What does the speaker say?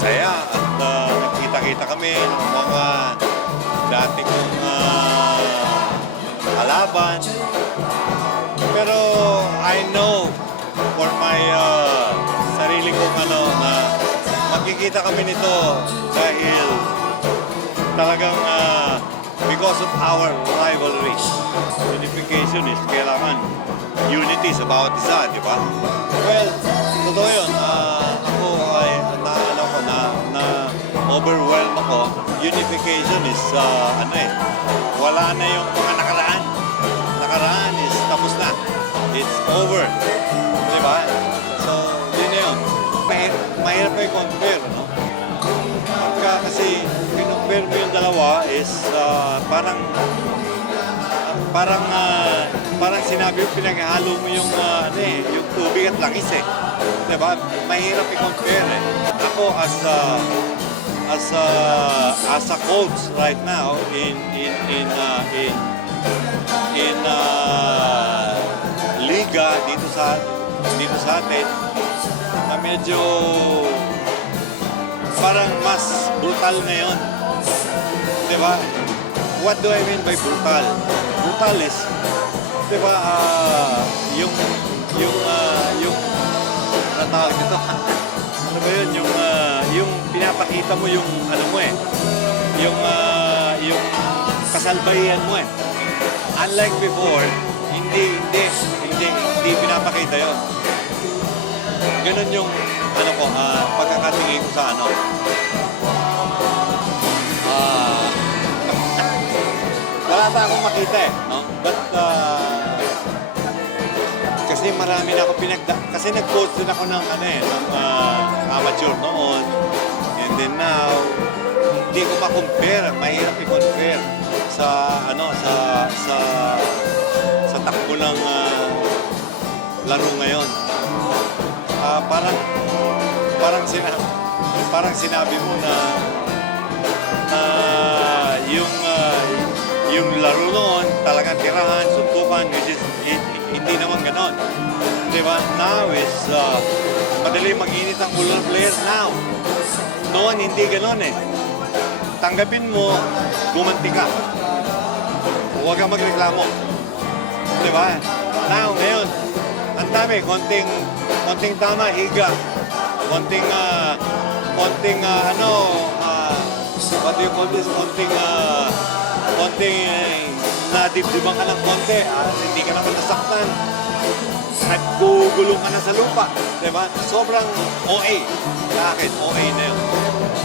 masaya at nagkita-kita kami ng mga dati kong kalaban. Pero I know for my sarili kong na magkikita kami nito dahil talagang because of our rivalry. Unification is kailangan unity sa bawat isa, di ba? Well, totoo yun. Ako ay naano ko na overwhelm ako. Unification is wala na yung mga nakaraan. Nakaraan is tapos na. It's over. Di ba? So, yun na yun. Mahirap pa i-compare, no? Pagka kasi compare mo yung dalawa is parang sinabi yung pinaghalo mo yung yung tubig at langis eh. Diba? Mahirap i-compare eh. Ako as a coach right now in liga dito sa atin na medyo parang mas brutal ngayon. Diba? What do I mean by brutal? Brutal is, diba, yung ano tawag nito? Ano ba yun? Yung pinapakita mo yung, ano mo eh, yung kasalbayan mo eh. Unlike before, hindi pinapakita yun. Ganun yung, ano ko, pagkakatingin ko sa ano. Wala pa akong makita eh, no? But, kasi marami na ako kasi nag-coach din ako ng amateur noon. And then now, hindi ko ma-compare, mahirap i-compare sa takbo ng laro ngayon. Parang sinabi mo na yung laro noon, talagang tirahan, suntukan, which is hindi naman ganon. Diba? Now is, madali mag-init ang ulo ng players now. Noon, hindi ganon eh. Tanggapin mo, gumanti ka. Huwag kang magreklamo. Diba? Now, ngayon, ang dami, konting tama, higa. Konting what do you call this? Konting nadibdiban ka ng konti, hindi ka naman nasaktan. Nagugulong ka na sa lupa. Diba? Sobrang OA. Sa akin, OA na yun.